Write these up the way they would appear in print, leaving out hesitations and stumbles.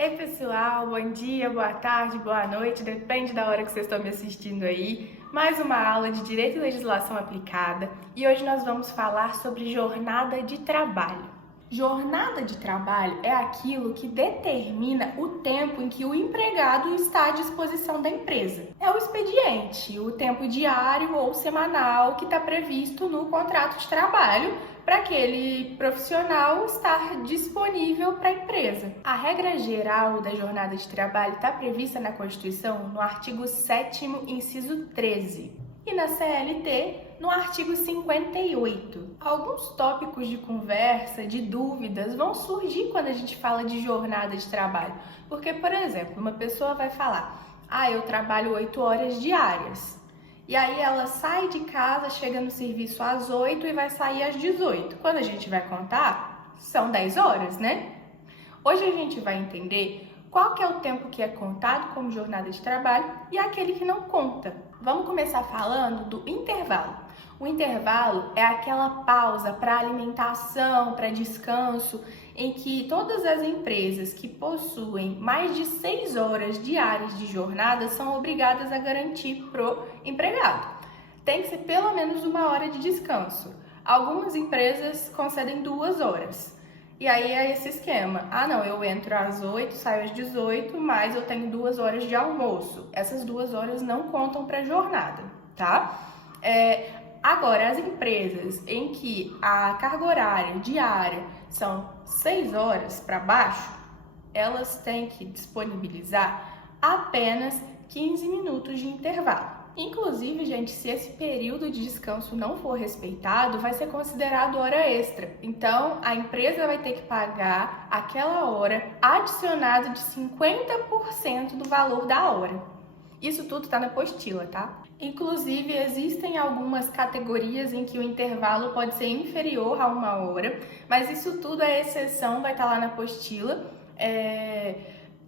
Ei pessoal, bom dia, boa tarde, boa noite, depende da hora que vocês estão me assistindo aí. Mais uma aula de Direito e Legislação Aplicada e hoje nós vamos falar sobre jornada de trabalho. Jornada de trabalho é aquilo que determina o tempo em que o empregado está à disposição da empresa. É o expediente, o tempo diário ou semanal que está previsto no contrato de trabalho para aquele profissional estar disponível para a empresa. A regra geral da jornada de trabalho está prevista na Constituição no artigo 7º, inciso 13. E na CLT, no artigo 58. Alguns tópicos de conversa, de dúvidas, vão surgir quando a gente fala de jornada de trabalho. Porque, por exemplo, uma pessoa vai falar, eu trabalho 8 horas diárias. E aí ela sai de casa, chega no serviço às 8 e vai sair às 18. Quando a gente vai contar, são 10 horas, né? Hoje a gente vai entender qual que é o tempo que é contado como jornada de trabalho e aquele que não conta. Vamos começar falando do intervalo. O intervalo é aquela pausa para alimentação, para descanso, em que todas as empresas que possuem mais de 6 horas diárias de jornada são obrigadas a garantir pro empregado. Tem que ser pelo menos 1 hora de descanso. Algumas empresas concedem 2 horas. E aí é esse esquema. Eu entro às 8, saio às 18, mas eu tenho 2 horas de almoço. Essas 2 horas não contam para jornada, tá? Agora, as empresas em que a carga horária diária são 6 horas para baixo, elas têm que disponibilizar apenas 15 minutos de intervalo. Inclusive, gente, se esse período de descanso não for respeitado, vai ser considerado hora extra. Então, a empresa vai ter que pagar aquela hora adicionado de 50% do valor da hora. Isso tudo está na apostila, tá? Inclusive, existem algumas categorias em que o intervalo pode ser inferior a 1 hora, mas isso tudo é exceção, vai estar lá na apostila.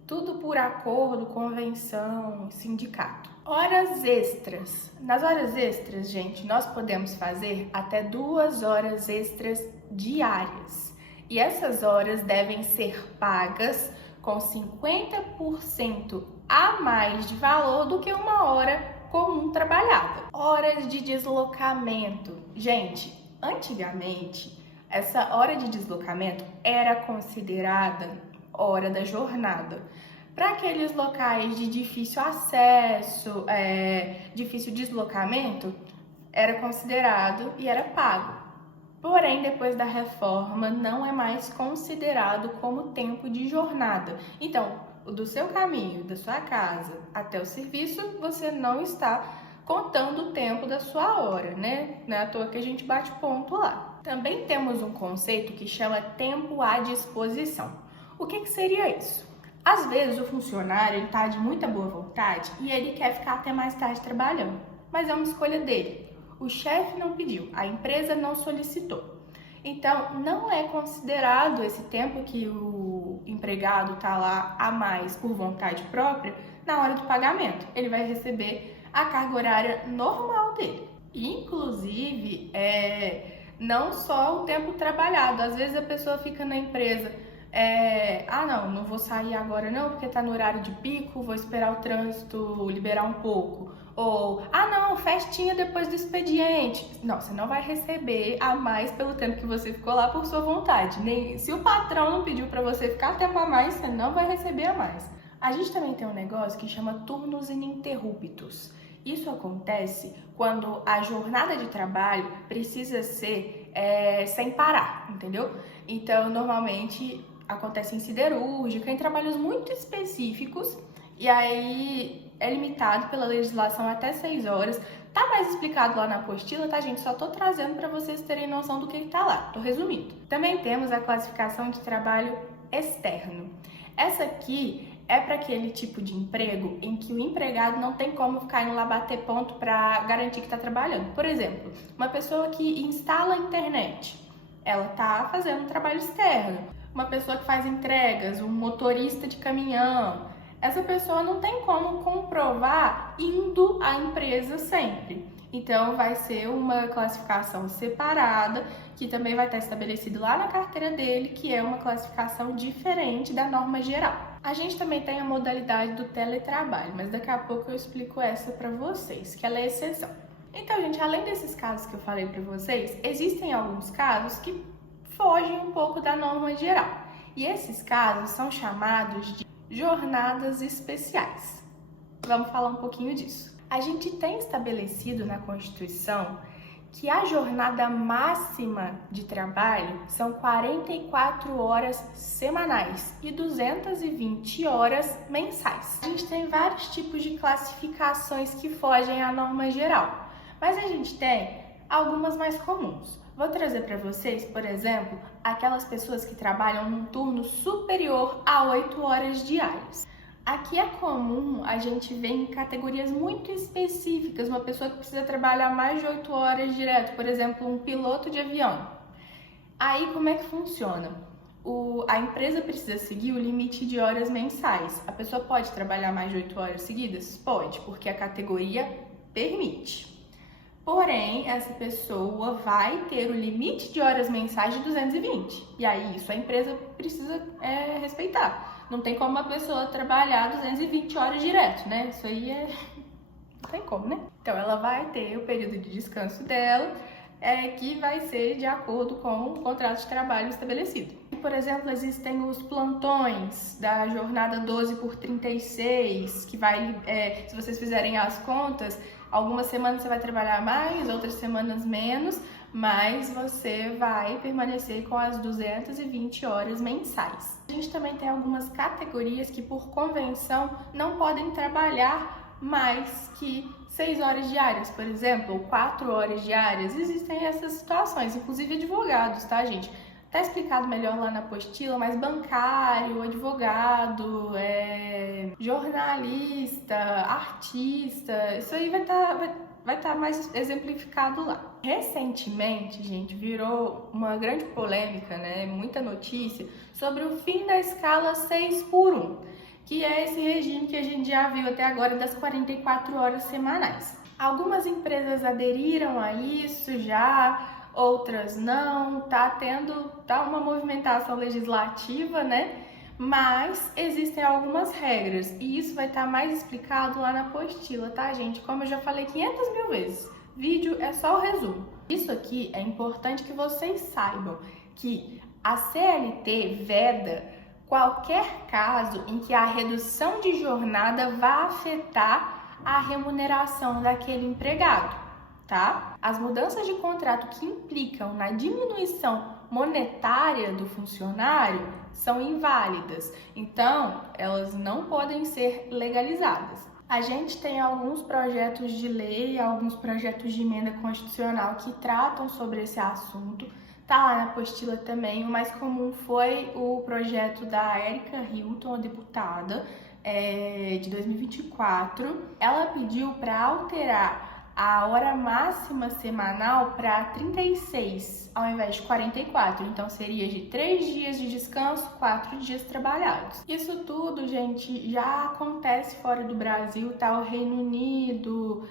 Tudo por acordo, convenção, sindicato. Horas extras. Nas horas extras, gente, nós podemos fazer até 2 horas extras diárias. E essas horas devem ser pagas com 50% a mais de valor do que 1 hora comum trabalhada. Horas de deslocamento. Gente, antigamente, essa hora de deslocamento era considerada hora da jornada. Para aqueles locais de difícil acesso, difícil deslocamento, era considerado e era pago. Porém, depois da reforma, não é mais considerado como tempo de jornada. Então, do seu caminho, da sua casa até o serviço, você não está contando o tempo da sua hora, né? Não é à toa que a gente bate ponto lá. Também temos um conceito que chama tempo à disposição. O que seria isso? Às vezes o funcionário está de muita boa vontade e ele quer ficar até mais tarde trabalhando, mas é uma escolha dele. O chefe não pediu, a empresa não solicitou. Então, não é considerado esse tempo que o empregado está lá a mais por vontade própria na hora do pagamento. Ele vai receber a carga horária normal dele. Inclusive, não só o tempo trabalhado. Às vezes a pessoa fica na empresa, não vou sair agora não, porque tá no horário de pico, vou esperar o trânsito liberar um pouco. Ou, festinha depois do expediente. Não, você não vai receber a mais pelo tempo que você ficou lá por sua vontade. Nem se o patrão não pediu para você ficar tempo a mais, você não vai receber a mais. A gente também tem um negócio que chama turnos ininterruptos. Isso acontece quando a jornada de trabalho precisa ser sem parar, entendeu? Então, normalmente acontece em siderúrgica, em trabalhos muito específicos, e aí é limitado pela legislação até 6 horas. Tá mais explicado lá na apostila, tá, gente? Só tô trazendo para vocês terem noção do que tá lá. Tô resumindo. Também temos a classificação de trabalho externo. Essa aqui é para aquele tipo de emprego em que o empregado não tem como ficar indo lá bater ponto para garantir que está trabalhando. Por exemplo, uma pessoa que instala a internet, ela tá fazendo um trabalho externo. Uma pessoa que faz entregas, um motorista de caminhão, essa pessoa não tem como comprovar indo à empresa sempre. Então, vai ser uma classificação separada, que também vai estar estabelecido lá na carteira dele, que é uma classificação diferente da norma geral. A gente também tem a modalidade do teletrabalho, mas daqui a pouco eu explico essa para vocês, que ela é exceção. Então, gente, além desses casos que eu falei para vocês, existem alguns casos que fogem um pouco da norma geral. E esses casos são chamados de jornadas especiais. Vamos falar um pouquinho disso. A gente tem estabelecido na Constituição que a jornada máxima de trabalho são 44 horas semanais e 220 horas mensais. A gente tem vários tipos de classificações que fogem à norma geral, mas a gente tem algumas mais comuns. Vou trazer para vocês, por exemplo, aquelas pessoas que trabalham num turno superior a 8 horas diárias. Aqui é comum a gente ver em categorias muito específicas, uma pessoa que precisa trabalhar mais de 8 horas direto, por exemplo, um piloto de avião. Aí como é que funciona? A empresa precisa seguir o limite de horas mensais. A pessoa pode trabalhar mais de 8 horas seguidas? Pode, porque a categoria permite. Porém, essa pessoa vai ter o limite de horas mensais de 220. E aí isso a empresa precisa respeitar. Não tem como uma pessoa trabalhar 220 horas direto, né? Isso aí não tem como, né? Então ela vai ter o período de descanso dela, que vai ser de acordo com o contrato de trabalho estabelecido. Por exemplo, existem os plantões da jornada 12 por 36, que vai, se vocês fizerem as contas, algumas semanas você vai trabalhar mais, outras semanas menos, mas você vai permanecer com as 220 horas mensais. A gente também tem algumas categorias que, por convenção, não podem trabalhar mais que 6 horas diárias, por exemplo, ou 4 horas diárias. Existem essas situações, inclusive advogados, tá, gente? Tá explicado melhor lá na apostila, mas bancário, advogado, jornalista, artista, isso aí vai tá mais exemplificado lá. Recentemente, gente, virou uma grande polêmica, né? Muita notícia sobre o fim da escala 6x1, que é esse regime que a gente já viu até agora das 44 horas semanais. Algumas empresas aderiram a isso já, outras não, tá uma movimentação legislativa, né? Mas existem algumas regras e isso vai estar mais explicado lá na apostila, tá, gente? Como eu já falei 500 mil vezes, vídeo é só o resumo. Isso aqui é importante que vocês saibam que a CLT veda qualquer caso em que a redução de jornada vá afetar a remuneração daquele empregado, tá? As mudanças de contrato que implicam na diminuição monetária do funcionário são inválidas, então elas não podem ser legalizadas. A gente tem alguns projetos de lei, alguns projetos de emenda constitucional que tratam sobre esse assunto. Tá lá na apostila também. O mais comum foi o projeto da Érica Hilton, a deputada, de 2024. Ela pediu para alterar a hora máxima semanal para 36, ao invés de 44. Então, seria de 3 dias de descanso, 4 dias trabalhados. Isso tudo, gente, já acontece fora do Brasil, tá? O Reino Unido,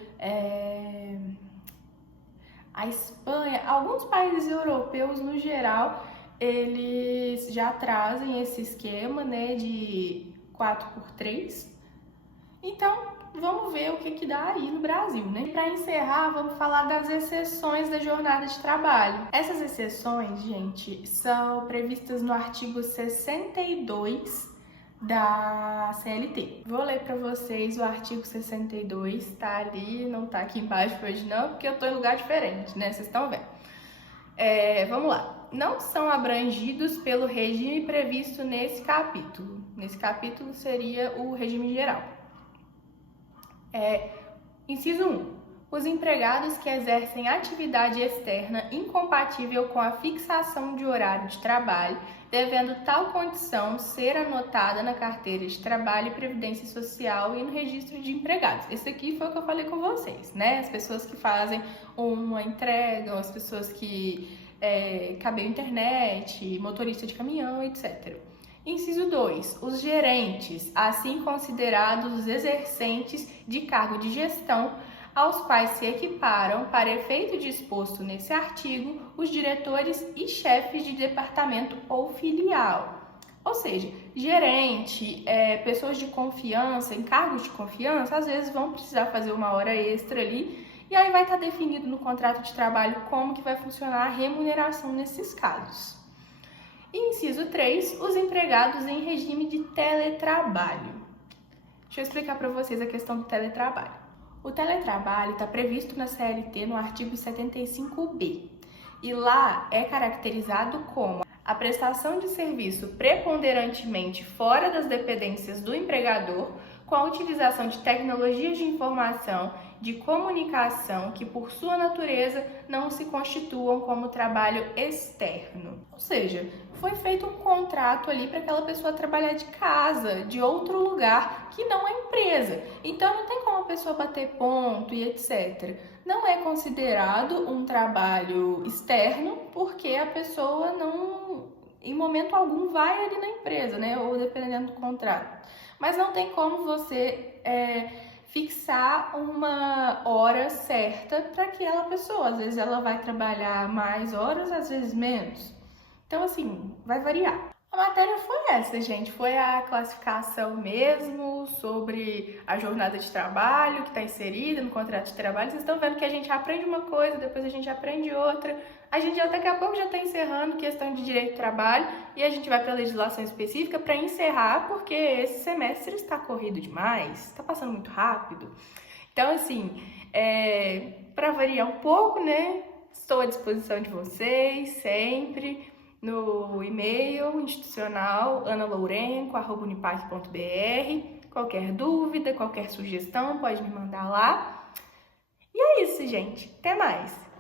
a Espanha, alguns países europeus, no geral, eles já trazem esse esquema, né, de 4x3. Então, vamos ver o que dá aí no Brasil, né? Para encerrar, vamos falar das exceções da jornada de trabalho. Essas exceções, gente, são previstas no artigo 62 da CLT. Vou ler para vocês o artigo 62, tá ali, não tá aqui embaixo hoje não, porque eu tô em lugar diferente, né? Vocês estão vendo. Vamos lá. Não são abrangidos pelo regime previsto nesse capítulo. Nesse capítulo seria o regime geral. Inciso 1. Os empregados que exercem atividade externa incompatível com a fixação de horário de trabalho, devendo tal condição ser anotada na carteira de trabalho e previdência social e no registro de empregados. Esse aqui foi o que eu falei com vocês, né? As pessoas que fazem uma entrega, as pessoas que cabem internet, motorista de caminhão, etc. Inciso 2. Os gerentes, assim considerados os exercentes de cargo de gestão, aos quais se equiparam, para efeito disposto nesse artigo, os diretores e chefes de departamento ou filial. Ou seja, gerente, pessoas de confiança, em cargos de confiança, às vezes vão precisar fazer uma hora extra ali, e aí vai estar definido no contrato de trabalho como que vai funcionar a remuneração nesses casos. E inciso 3, os empregados em regime de teletrabalho. Deixa eu explicar para vocês a questão do teletrabalho. O teletrabalho está previsto na CLT no artigo 75B, e lá é caracterizado como a prestação de serviço preponderantemente fora das dependências do empregador, com a utilização de tecnologias de informação, de comunicação que, por sua natureza, não se constituam como trabalho externo. Ou seja, foi feito um contrato ali para aquela pessoa trabalhar de casa, de outro lugar que não a empresa. Então não tem como a pessoa bater ponto e etc. Não é considerado um trabalho externo porque a pessoa não, em momento algum, vai ali na empresa, né? Ou dependendo do contrato. Mas não tem como você fixar uma hora certa para aquela pessoa. Às vezes ela vai trabalhar mais horas, às vezes menos. Então, assim, vai variar. A matéria foi essa, gente. Foi a classificação mesmo sobre a jornada de trabalho que está inserida no contrato de trabalho. Vocês estão vendo que a gente aprende uma coisa, depois a gente aprende outra. A gente daqui a pouco já está encerrando questão de direito do trabalho e a gente vai para a legislação específica para encerrar, porque esse semestre está corrido demais, está passando muito rápido. Então, assim, para variar um pouco, né? Estou à disposição de vocês sempre no e-mail institucional analourenco@unipac.br. Qualquer dúvida, qualquer sugestão, pode me mandar lá. E é isso, gente. Até mais!